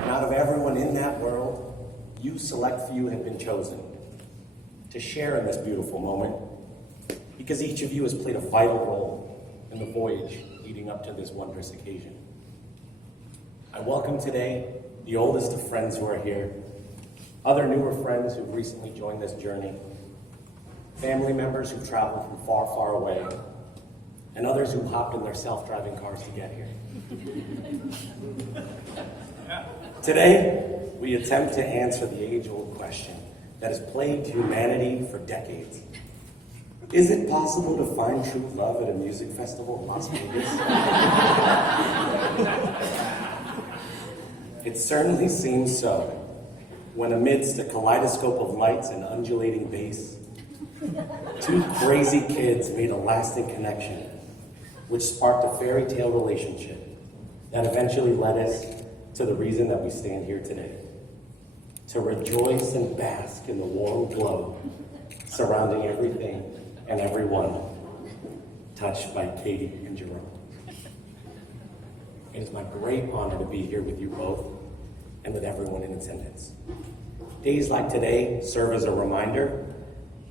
And out of everyone in that world, you select few have been chosen to share in this beautiful moment, because each of you has played a vital role in the voyage leading up to this wondrous occasion. I welcome today the oldest of friends who are here, other newer friends who've recently joined this journey, family members who've traveled from far, far away, and others who hopped in their self-driving cars to get here. Today, we attempt to answer the age-old question that has plagued humanity for decades. Is it possible to find true love at a music festival in Las Vegas? It certainly seems so, when amidst a kaleidoscope of lights and undulating bass, two crazy kids made a lasting connection, which sparked a fairy tale relationship that eventually led us to the reason that we stand here today, to rejoice and bask in the warm glow surrounding everything and everyone touched by Kaity and Jerome. It is my great honor to be here with you both and with everyone in attendance. Days like today serve as a reminder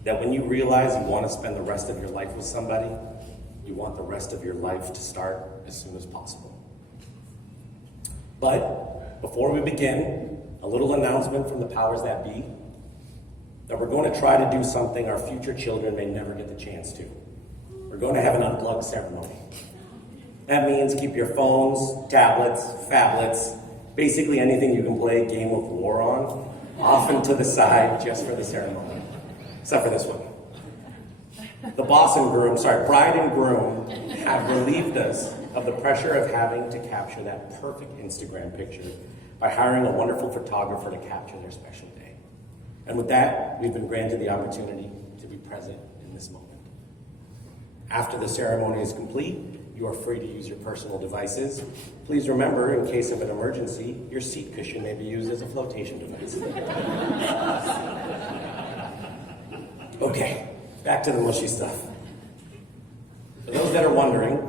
that when you realize you want to spend the rest of your life with somebody, you want the rest of your life to start as soon as possible. But before we begin, a little announcement from the powers that be, that we're going to try to do something our future children may never get the chance to. We're going to have an unplugged ceremony. That means keep your phones, tablets, phablets, basically anything you can play a game of war on, off and to the side just for the ceremony. Except for this one. The bride and groom have relieved us of the pressure of having to capture that perfect Instagram picture by hiring a wonderful photographer to capture their special day. And with that, we've been granted the opportunity to be present in this moment. After the ceremony is complete, you are free to use your personal devices. Please remember, in case of an emergency, your seat cushion may be used as a flotation device. Okay, back to the mushy stuff. For those that are wondering,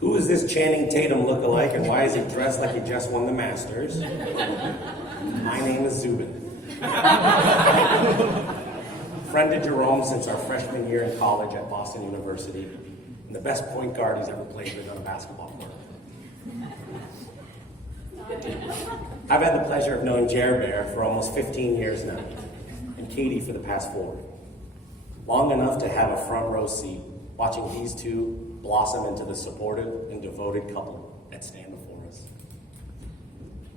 who is this Channing Tatum lookalike and why is he dressed like he just won the Masters? My name is Zubin. Friend to Jerome since our freshman year in college at Boston University, and the best point guard he's ever played with on a basketball court. I've had the pleasure of knowing Jer Bear for almost 15 years now, and Kaity for the past 4. Long enough to have a front row seat watching these two blossom into the supportive and devoted couple that stand before us.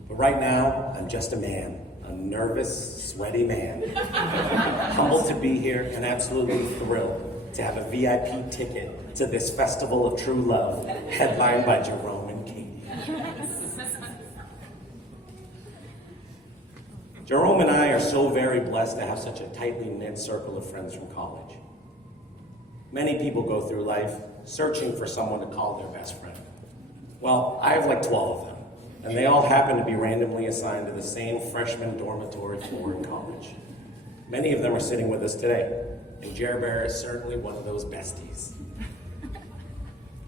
But right now, I'm just a man, a nervous, sweaty man, humbled to be here and absolutely thrilled to have a VIP ticket to this festival of true love, headlined by Jerome and Kaity. Jerome and I are so very blessed to have such a tightly knit circle of friends from college. Many people go through life searching for someone to call their best friend. Well, I have like 12 of them, and they all happen to be randomly assigned to the same freshman dormitory floor in college. Many of them are sitting with us today, and Jer Bear is certainly one of those besties.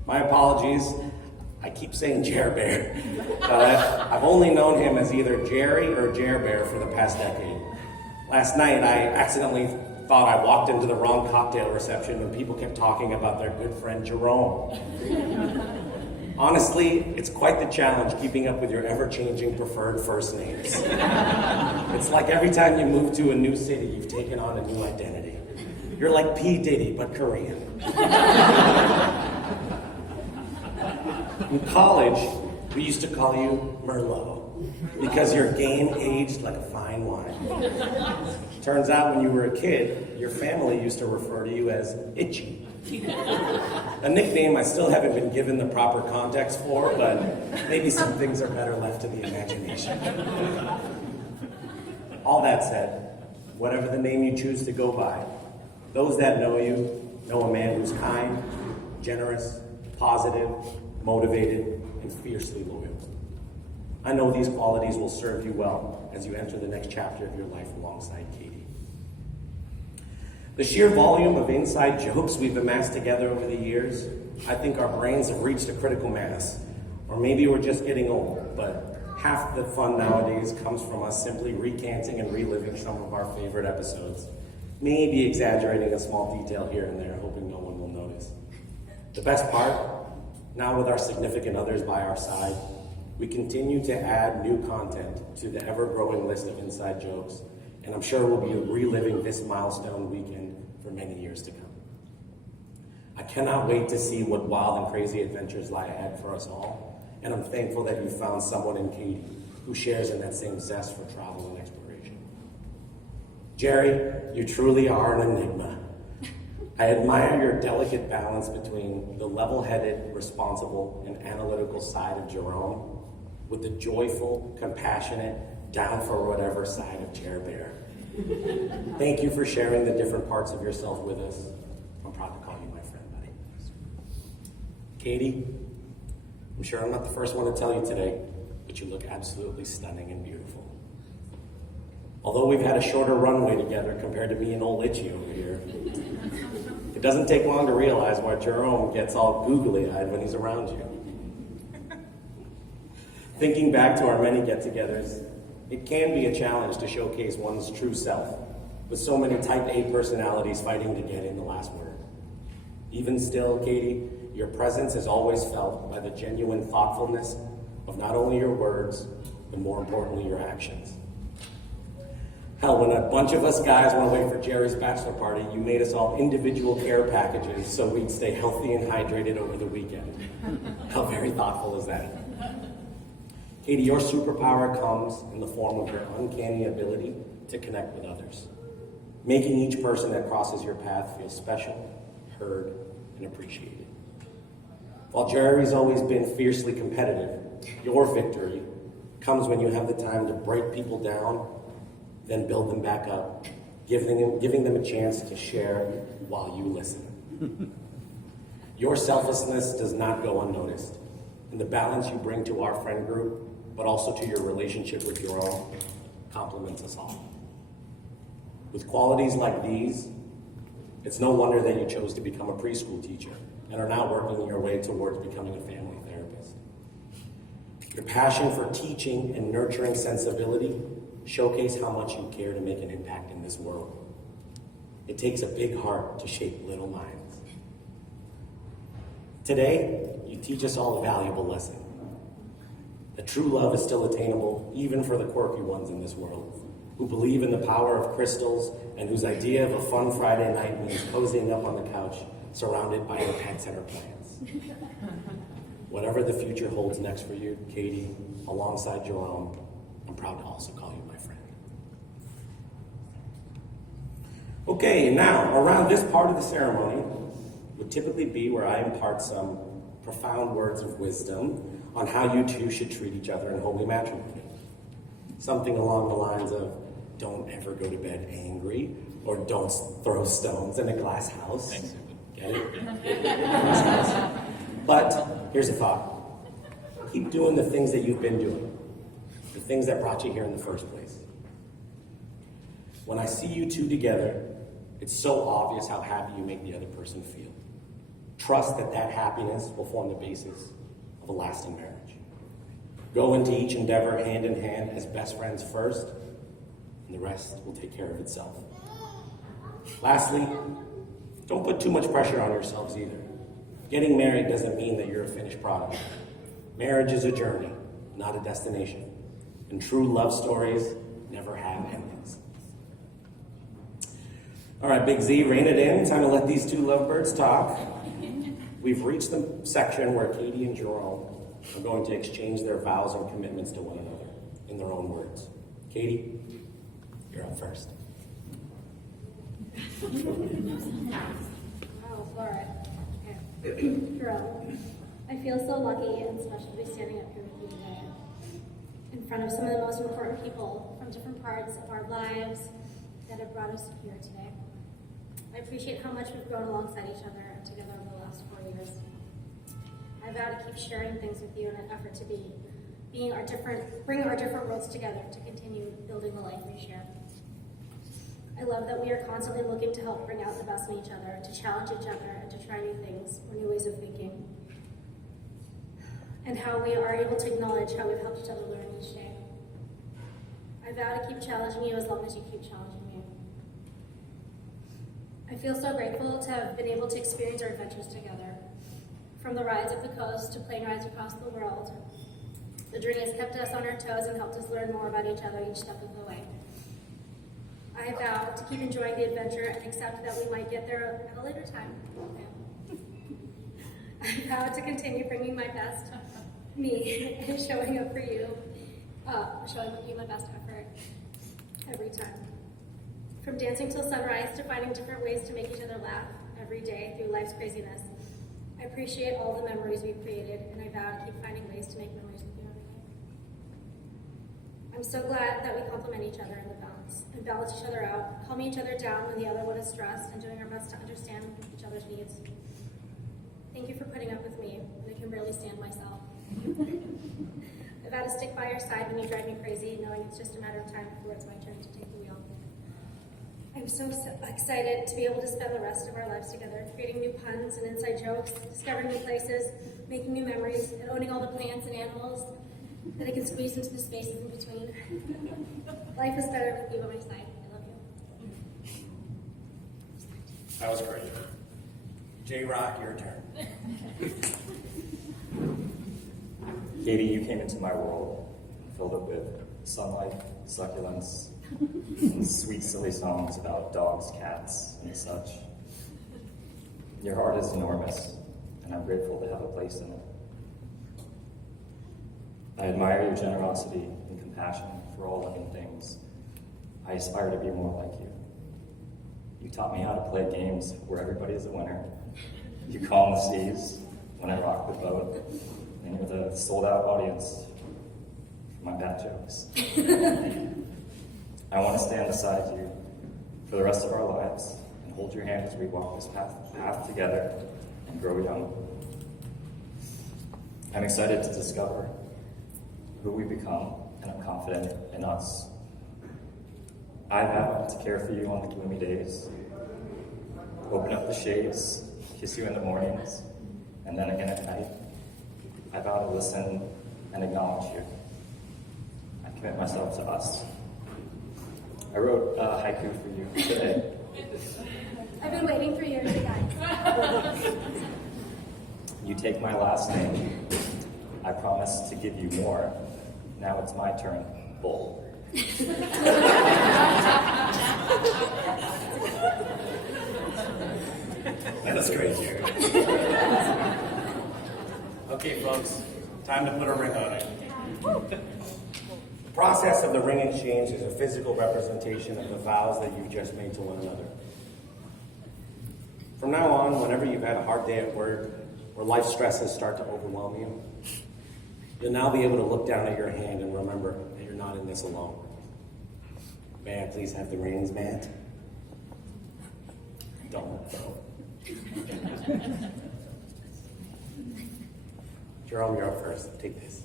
My apologies, I keep saying Jer Bear, but I've only known him as either Jerry or Jer Bear for the past decade. Last night, I accidentally thought I walked into the wrong cocktail reception when people kept talking about their good friend Jerome. Honestly, it's quite the challenge keeping up with your ever-changing preferred first names. It's like every time you move to a new city, you've taken on a new identity. You're like P. Diddy, but Korean. In college, we used to call you Merlot because your game aged like a fine wine. Turns out when you were a kid, your family used to refer to you as Itchy. A nickname I still haven't been given the proper context for, but maybe some things are better left to the imagination. All that said, whatever the name you choose to go by, those that know you know a man who's kind, generous, positive, motivated, and fiercely loyal. I know these qualities will serve you well as you enter the next chapter of your life alongside Kaity. The sheer volume of inside jokes we've amassed together over the years, I think our brains have reached a critical mass. Or maybe we're just getting old, but half the fun nowadays comes from us simply recanting and reliving some of our favorite episodes. Maybe exaggerating a small detail here and there, hoping no one will notice. The best part, now with our significant others by our side, we continue to add new content to the ever-growing list of inside jokes, and I'm sure we'll be reliving this milestone weekend for many years to come. I cannot wait to see what wild and crazy adventures lie ahead for us all, and I'm thankful that you found someone in Kaity who shares in that same zest for travel and exploration. Jerry, you truly are an enigma. I admire your delicate balance between the level-headed, responsible, and analytical side of Jerome with the joyful, compassionate, down-for-whatever side of Chair Bear. Thank you for sharing the different parts of yourself with us. I'm proud to call you my friend, buddy. Kaity, I'm sure I'm not the first one to tell you today, but you look absolutely stunning and beautiful. Although we've had a shorter runway together compared to me and old Itchy over here, it doesn't take long to realize why Jerome gets all googly-eyed when he's around you. Thinking back to our many get-togethers, it can be a challenge to showcase one's true self, with so many type A personalities fighting to get in the last word. Even still, Kaity, your presence is always felt by the genuine thoughtfulness of not only your words, but more importantly, your actions. Hell, when a bunch of us guys went away for Jerry's bachelor party, you made us all individual care packages so we'd stay healthy and hydrated over the weekend. How very thoughtful is that? Kaity, your superpower comes in the form of your uncanny ability to connect with others, making each person that crosses your path feel special, heard, and appreciated. While Jerry's always been fiercely competitive, your victory comes when you have the time to break people down, then build them back up, giving them a chance to share while you listen. Your selflessness does not go unnoticed, and the balance you bring to our friend group, but also to your relationship with Jerome, compliments us all. With qualities like these, it's no wonder that you chose to become a preschool teacher and are now working your way towards becoming a family therapist. Your passion for teaching and nurturing sensibility showcase how much you care to make an impact in this world. It takes a big heart to shape little minds. Today, you teach us all a valuable lesson. That true love is still attainable, even for the quirky ones in this world, who believe in the power of crystals and whose idea of a fun Friday night means cozying up on the couch, surrounded by your pets and her plants. Whatever the future holds next for you, Kaity, alongside Jerome, I'm proud to also call you my friend. Okay, now, around this part of the ceremony would typically be where I impart some profound words of wisdom on how you two should treat each other in holy matrimony. Something along the lines of, don't ever go to bed angry, or don't throw stones in a glass house. Thanks. Get it? But here's a thought. Keep doing the things that you've been doing, the things that brought you here in the first place. When I see you two together, it's so obvious how happy you make the other person feel. Trust that that happiness will form the basis of a lasting marriage. Go into each endeavor hand in hand as best friends first, and the rest will take care of itself. Lastly, don't put too much pressure on yourselves either. Getting married doesn't mean that you're a finished product. Marriage is a journey, not a destination. And true love stories never have endings. All right, Big Z, rein it in. Time to let these two lovebirds talk. We've reached the section where Kaity and Jerome are going to exchange their vows and commitments to one another in their own words. Kaity, you're up first. Oh, Laura. Okay. Jerome, I feel so lucky and special to be standing up here with you today, in front of some of the most important people from different parts of our lives that have brought us here today. I appreciate how much we've grown alongside each other and together over the last 4 years. I vow to keep sharing things with you in an effort to bring our different worlds together to continue building the life we share. I love that we are constantly looking to help bring out the best in each other, to challenge each other, and to try new things or new ways of thinking. And how we are able to acknowledge how we've helped each other learn each day. vow to keep challenging you as long as you keep challenging me. I feel so grateful to have been able to experience our adventures together. From the rides up the coast to plane rides across the world, the journey has kept us on our toes and helped us learn more about each other each step of the way. I vow to keep enjoying the adventure and accept that we might get there at a later time. I vow to continue bringing my best, me, and showing up for you, showing you my best effort every time. From dancing till sunrise to finding different ways to make each other laugh every day through life's craziness. I appreciate all the memories we've created, and I vow to keep finding ways to make memories with you every day. I'm so glad that we complement each other in the balance and balance each other out, calming each other down when the other one is stressed, and doing our best to understand each other's needs. Thank you for putting up with me when I can barely stand myself. I vow to stick by your side when you drive me crazy, knowing it's just a matter of time before it's my turn to take the wheel. I'm so excited to be able to spend the rest of our lives together, creating new puns and inside jokes, discovering new places, making new memories, and owning all the plants and animals that I can squeeze into the spaces in between. Life is better with you by my side. I love you. That was great. J-Rock, your turn. Kaity, you came into my world and filled it with sunlight, succulents, and sweet, silly songs about dogs, cats, and such. Your heart is enormous, and I'm grateful to have a place in it. I admire your generosity and compassion for all living things. I aspire to be more like you. You taught me how to play games where everybody is a winner. You calm the seas when I rock the boat, and you're the sold-out audience for my bad jokes. I want to stand beside you for the rest of our lives and hold your hand as we walk this path together and grow young. I'm excited to discover who we become, and I'm confident in us. I vow to care for you on the gloomy days, open up the shades, kiss you in the mornings, and then again at night. I vow to listen and acknowledge you. I commit myself to us. I wrote a haiku for you today. I've been waiting for years, you guys. You take my last name. I promise to give you more. Now it's my turn. Bull. That's great, Jerry. Okay, folks, time to put a ring on it. The process of the ring exchange is a physical representation of the vows that you just made to one another. From now on, whenever you've had a hard day at work or life stresses start to overwhelm you, you'll now be able to look down at your hand and remember that you're not in this alone. May I please have the rings, Matt? Don't let go. Jerome, you're up first. Take this.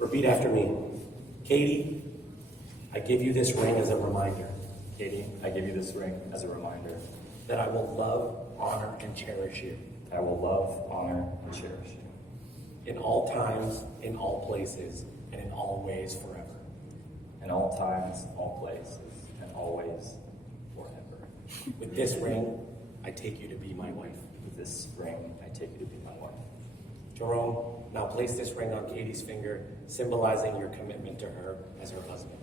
Repeat after me. Kaity, I give you this ring as a reminder. Kaity, I give you this ring as a reminder That I will love, honor, and cherish you. that I will love, honor, and cherish you. In all times, in all places, and in all ways forever. In all times, all places, and always, forever. With this ring, I take you to be my wife. With this ring, I take you to be my wife. Jerome, now place this ring on Kaity's finger, symbolizing your commitment to her as her husband.